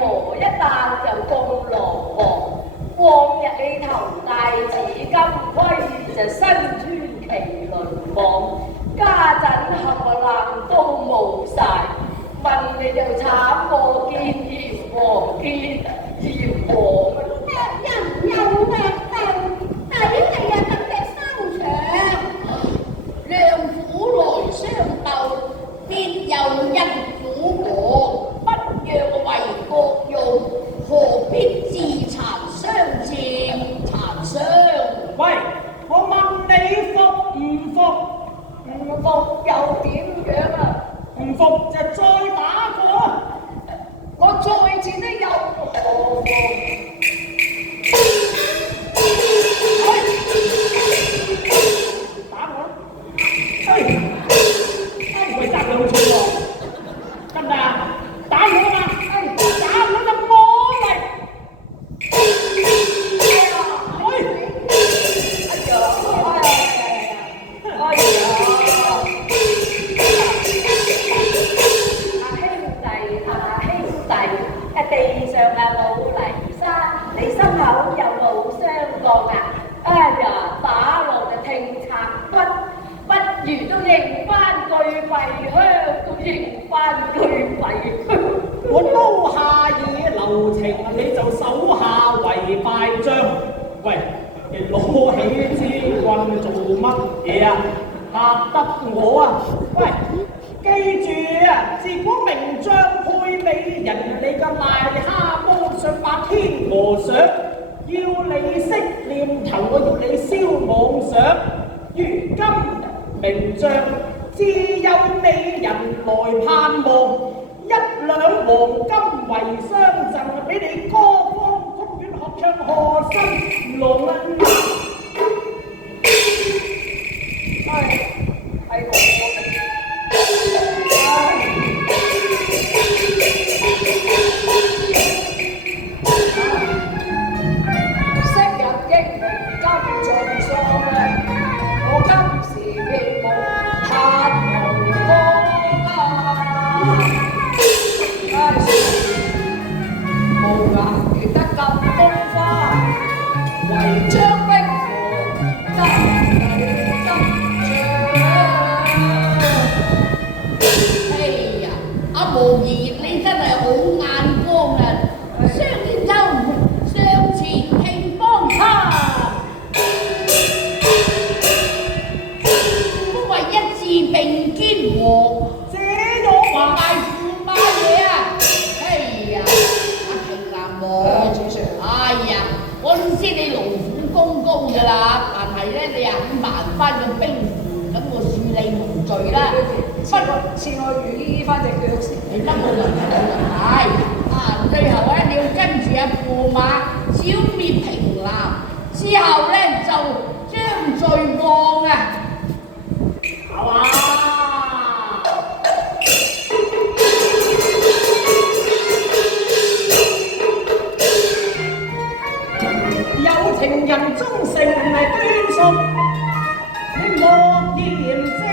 何一旦就咁狼狽？往日你頭戴紫金盔，就身穿麒麟網，家陣冚唪唥都冇晒。問你就慘過見閻王，見閻王人又命定，抵你啊咁嘅收場。兩虎來相鬥，必有一虎過，不讓為國用，何必自殘相戰？殘相，喂，我問你服唔服？唔服又點樣啊？唔服就再打過。我再戰都有何妨？打我！喂，責兩寸喎，得唔得啊？打我啊嘛！打我就摸嚟！地上冇泥沙，你心口有冇霜降啊？哎呀，打落就聽拆骨，不如都認翻句廢香，都認翻句廢香。我刀下野留情，你就手下為敗將。喂，你攞起支棍做乜嘢啊？嚇得我啊！喂！記住啊！自古名將配美人，你個癩蝦蟆想把天鵝上，要你識念頭，我要你燒妄想。如今名將自有美人來盼望，1兩黃金為相贈，俾你歌方曲苑學唱何新郎啊！係我。昔日英雄今盡喪啊！我今時亦無盼無光啊！無顏緣得咁風花，唯將兵符得你執掌。哎呀，阿無兒你真係好眼光啊！雙肩周上前慶幫他，因為一字並肩和，這我話大駙馬嘢啊！哎呀，阿平南王，哎呀，我都知你勞苦功高㗎啦，但係咧你又肯還翻個兵符，咁我恕你無罪啦。切我如依翻隻腳先。你得冇問題，啊，最後咧你要跟住阿駙馬剿滅平南，之後咧就將罪忘啊！好啊！有情人終成係端屬，你莫言。